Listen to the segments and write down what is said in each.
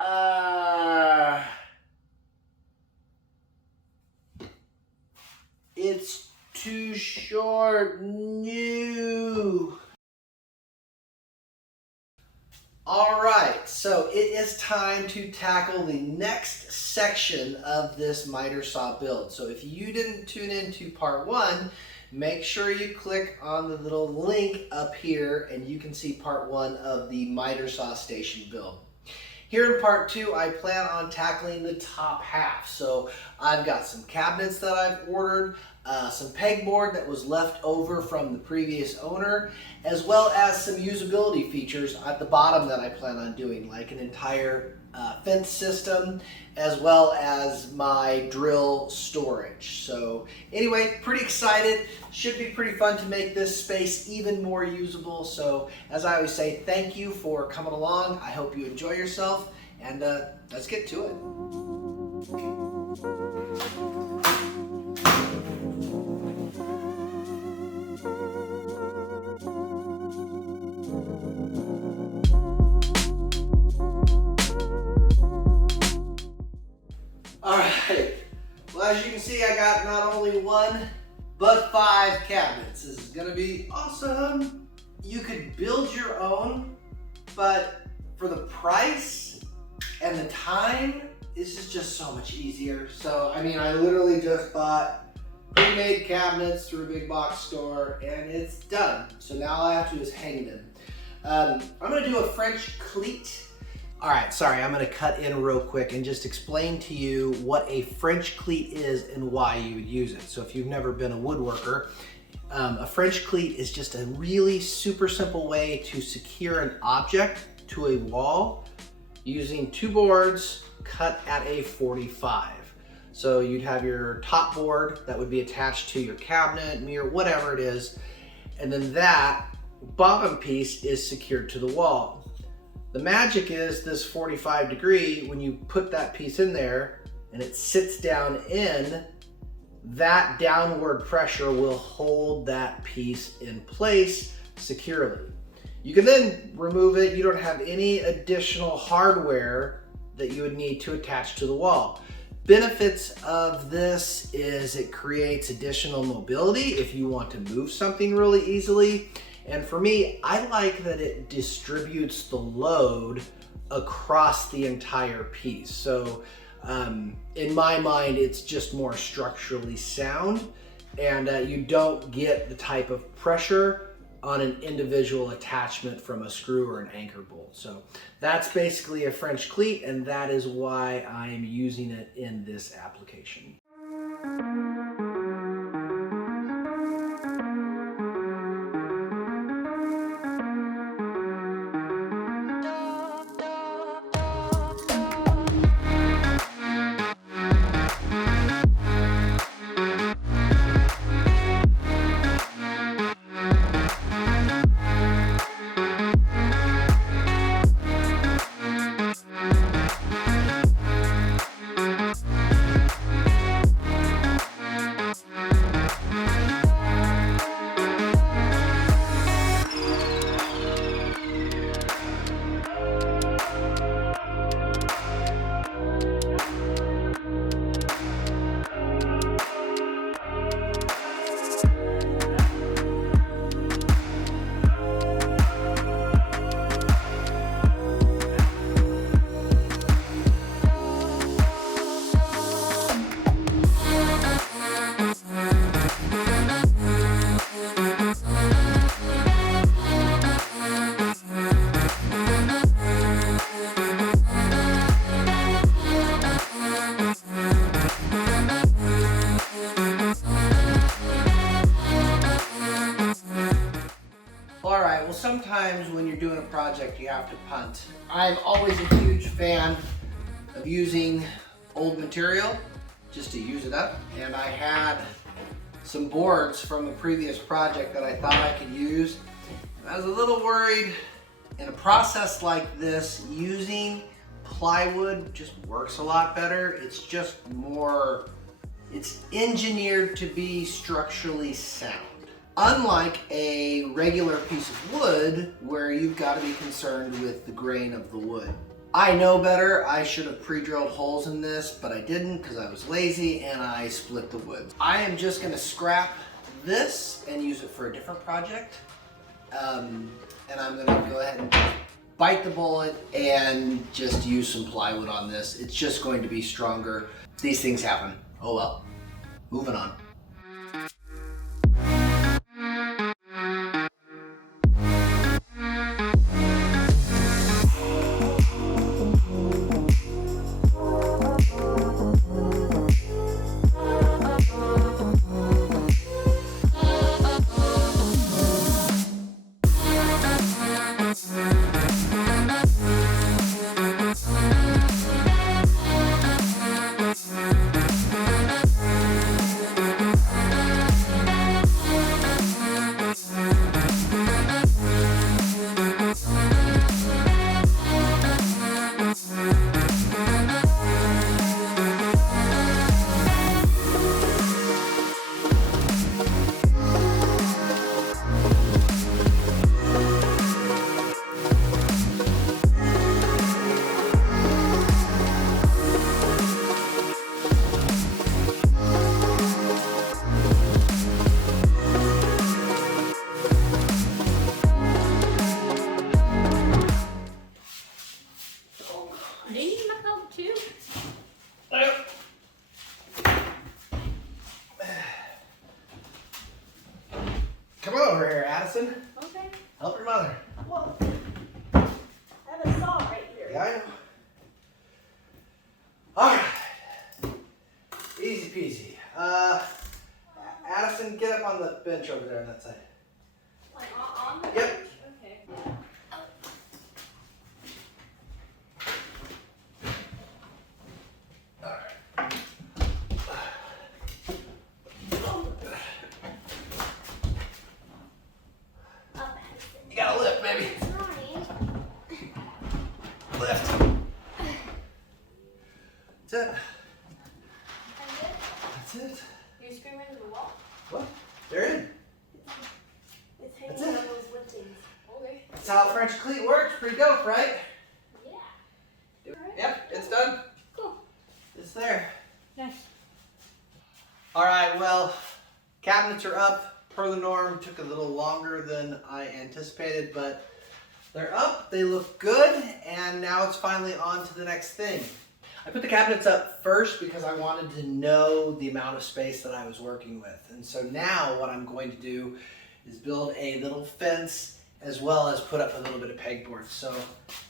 Uh, it's too short. No. All right, so it is time to tackle the next section of this miter saw build. So if you didn't tune into part one, make sure you click on the little link up here and you can see part one of the miter saw station build. Here in part two, I plan on tackling the top half. So I've got some cabinets that I've ordered, some pegboard that was left over from the previous owner, as well as some usability features at the bottom that I plan on doing, like an entire fence system, as well as my drill storage. So anyway, pretty excited. Should be pretty fun to make this space even more usable. So as I always say, thank you for coming along. I hope you enjoy yourself, and let's get to it. Alright, well, as you can see, I got not only one, but 5 cabinets. This is gonna be awesome. You could build your own, but for the price and the time, this is just so much easier. So, I mean, I literally just bought pre-made cabinets through a big box store, and it's done. So now all I have to do is hang them. I'm gonna do a French cleat. All right, sorry, I'm gonna cut in real quick and just explain to you what a French cleat is and why you would use it. So if you've never been a woodworker, a French cleat is just a really super simple way to secure an object to a wall using 2 boards cut at a 45. So you'd have your top board that would be attached to your cabinet, mirror, whatever it is, and then that bottom piece is secured to the wall. The magic is this 45 degree, when you put that piece in there and it sits down in, that downward pressure will hold that piece in place securely. You can then remove it. You don't have any additional hardware that you would need to attach to the wall. Benefits of this is it creates additional mobility if you want to move something really easily. And for me, I like that it distributes the load across the entire piece. So in my mind, it's just more structurally sound, and you don't get the type of pressure on an individual attachment from a screw or an anchor bolt. So that's basically a French cleat, and that is why I am using it in this application. Sometimes when you're doing a project, you have to punt. I'm always a huge fan of using old material just to use it up. And I had some boards from a previous project that I thought I could use. And I was a little worried. In a process like this, using plywood just works a lot better. It's just more, it's engineered to be structurally sound. Unlike a regular piece of wood where you've got to be concerned with the grain of the wood. I know better. I should have pre-drilled holes in this, but I didn't because I was lazy and I split the wood. I am just gonna scrap this and use it for a different project. And I'm gonna go ahead and bite the bullet and just use some plywood on this. It's just going to be stronger. These things happen. Oh well. Moving on. Come on over here, Addison. Okay. Help your mother. Well, I have a saw right here. Yeah, I know. All right. Easy peasy. Addison, get up on the bench over there on that side. Like on the Yep. bench? Okay. You gotta lift, baby. Lift. That's it. That's it. You're screaming into the wall? What? They're in. It's hanging That's on it. those wood things. Okay. That's how French cleat works. Pretty dope, right? Yeah. Yep, it's done. Cool. It's there. Nice. All right, well, cabinets are up per the norm. Took a little longer than I anticipated, but they're up, they look good, and now it's finally on to the next thing. I put the cabinets up first because I wanted to know the amount of space that I was working with. And so now what I'm going to do is build a little fence as well as put up a little bit of pegboard. So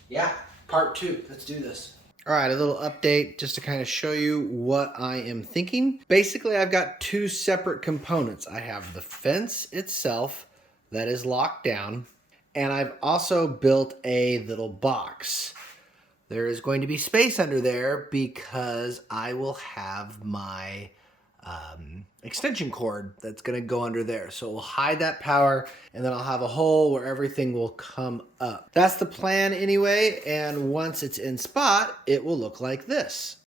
yeah, part 2, let's do this. All right, a little update just to kind of show you what I am thinking. Basically, I've got 2 separate components. I have the fence itself that is locked down, and I've also built a little box. There is going to be space under there because I will have my extension cord that's going to go under there. So it will hide that power, and then I'll have a hole where everything will come up. That's the plan anyway, and once it's in spot, it will look like this.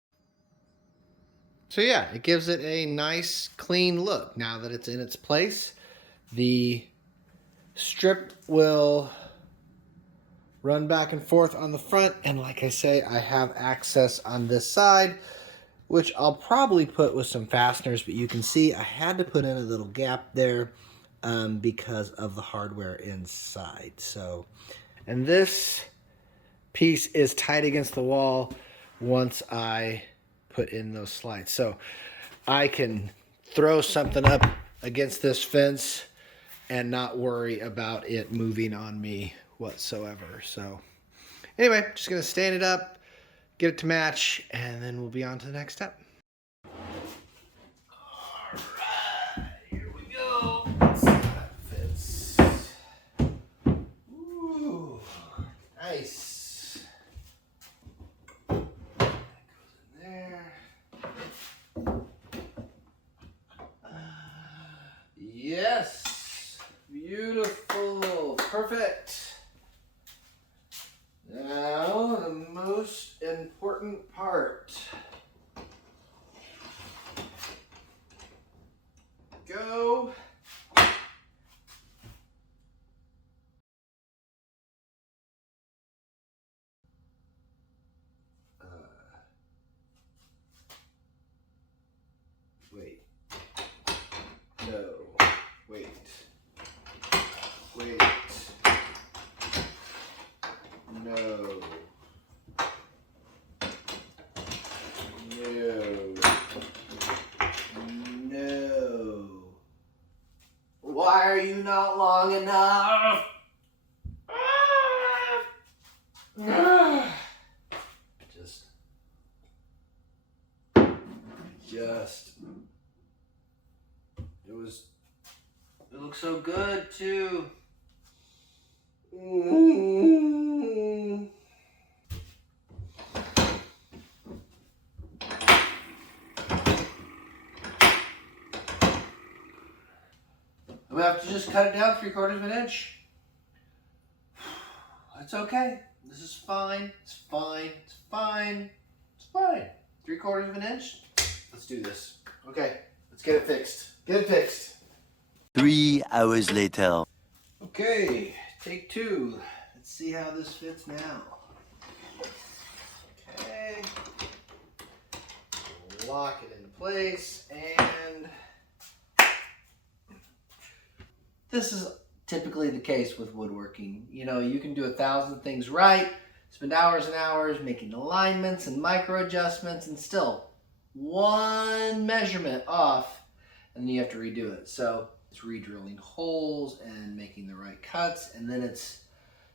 So yeah, it gives it a nice clean look. Now that it's in its place, the strip will run back and forth on the front, and like I say, I have access on this side, which I'll probably put with some fasteners, but you can see I had to put in a little gap there because of the hardware inside. So, and this piece is tight against the wall once I put in those slides. So I can throw something up against this fence and not worry about it moving on me whatsoever. So anyway, just gonna stand it up, get it to match, and then we'll be on to the next step. All right, here we go. That fits. Ooh, nice. That goes in there. Yes, beautiful, perfect. Now, the most important part. Go. you not long enough. Just, it looks so good too. We have to just cut it down 3/4 of an inch. That's okay. This is fine. It's fine. It's fine. It's fine. 3/4 of an inch. Let's do this. Okay, let's get it fixed. Get it fixed. 3 hours later. Okay, take 2. Let's see how this fits now. Okay. Lock it in place, and this is typically the case with woodworking. You know, you can do 1,000 things right, spend hours and hours making alignments and micro adjustments, and still one measurement off, and then you have to redo it. So it's re-drilling holes and making the right cuts, and then it's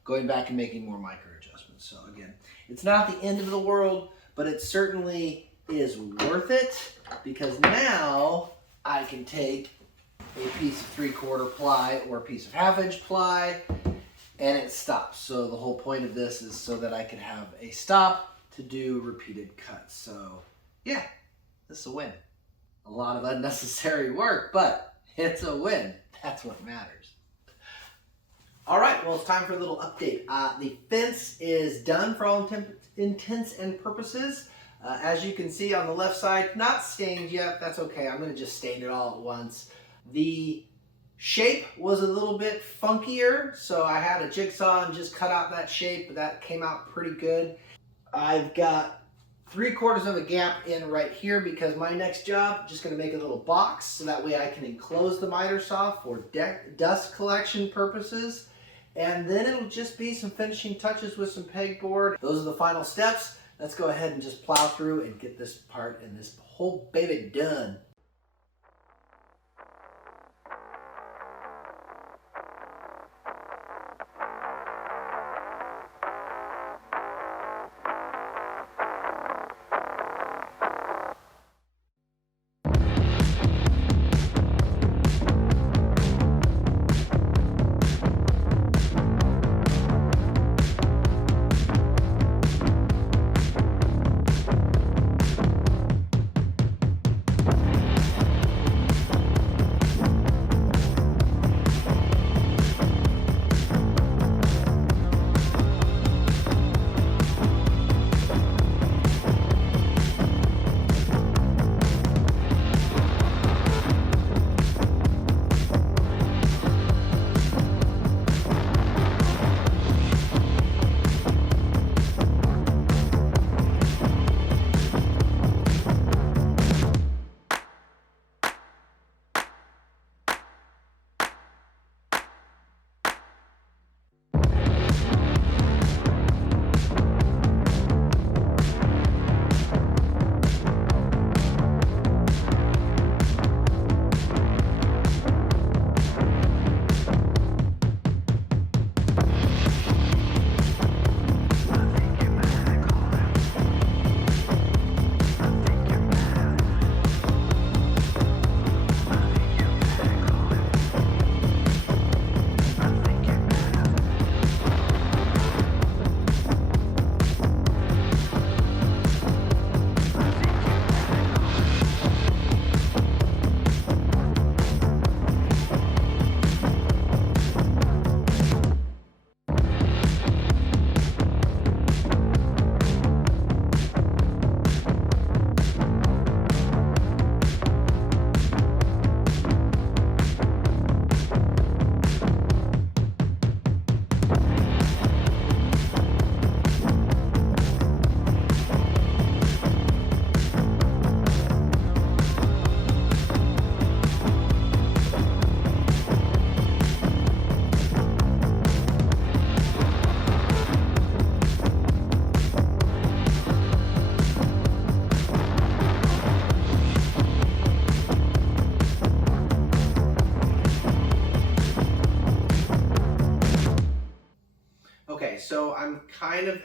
going back and making more micro adjustments. So again, it's not the end of the world, but it certainly is worth it, because now I can take a piece of 3/4 ply or a piece of 1/2 inch ply and it stops. So the whole point of this is so that I can have a stop to do repeated cuts. So yeah, this is a win. A lot of unnecessary work, but it's a win. That's what matters. All right, well, it's time for a little update. The fence is done for all intents and purposes. As you can see on the left side, not stained yet. That's okay. I'm going to just stain it all at once. The shape was a little bit funkier, so I had a jigsaw and just cut out that shape, but that came out pretty good. I've got 3/4 of a gap in right here because my next job, I'm just going to make a little box so that way I can enclose the miter saw for dust collection purposes. And then it'll just be some finishing touches with some pegboard. Those are the final steps. Let's go ahead and just plow through and get this part and this whole baby done.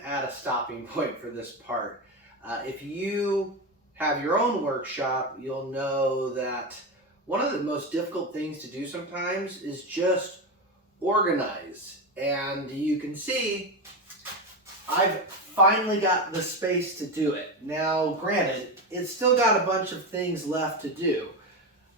at a stopping point for this part. If you have your own workshop, you'll know that one of the most difficult things to do sometimes is just organize. And you can see I've finally got the space to do it. Now, granted, it's still got a bunch of things left to do.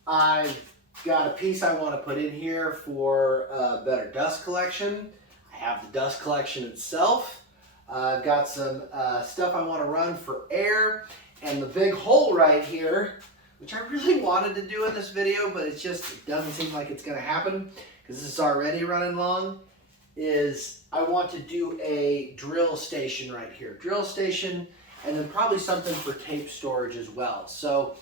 I've got a piece I want to put in here for better dust collection. I have the dust collection itself. I've got some stuff I want to run for air, and the big hole right here, which I really wanted to do in this video, but it doesn't seem like it's going to happen because this is already running long, is I want to do a drill station right here. Drill station, and then probably something for tape storage as well. So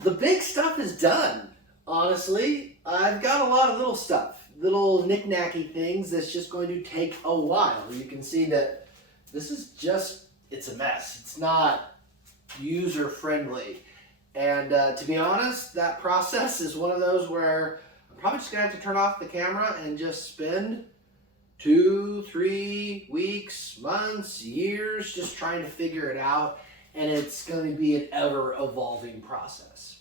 the big stuff is done. Honestly, I've got a lot of little stuff, little knick-knacky things that's just going to take a while. You can see that this is just, it's a mess. It's not user-friendly. And to be honest, that process is one of those where I'm probably just gonna have to turn off the camera and just spend 2, 3 weeks, months, years just trying to figure it out. And it's going to be an ever-evolving process.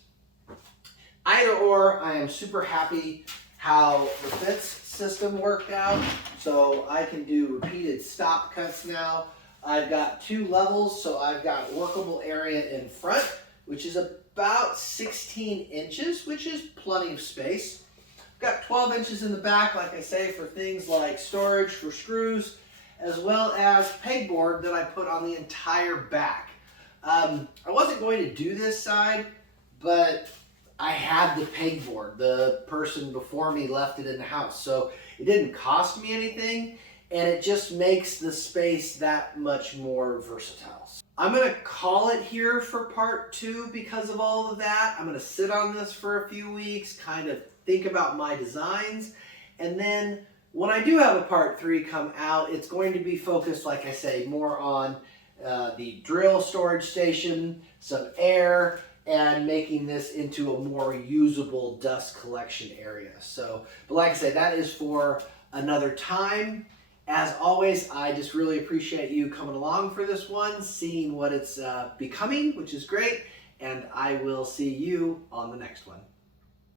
Either or, I am super happy how the fence system worked out. So I can do repeated stop cuts now. I've got 2 levels, so I've got workable area in front, which is about 16 inches, which is plenty of space. I've got 12 inches in the back, like I say, for things like storage for screws, as well as pegboard that I put on the entire back. I wasn't going to do this side, but I had the pegboard. The person before me left it in the house, so it didn't cost me anything, and it just makes the space that much more versatile. I'm going to call it here for part 2 because of all of that. I'm going to sit on this for a few weeks, kind of think about my designs, and then when I do have a part 3 come out, it's going to be focused, like I say, more on the drill storage station, some air, and making this into a more usable dust collection area. So, but like I say, that is for another time. As always, I just really appreciate you coming along for this one, seeing what it's becoming, which is great, and I will see you on the next one.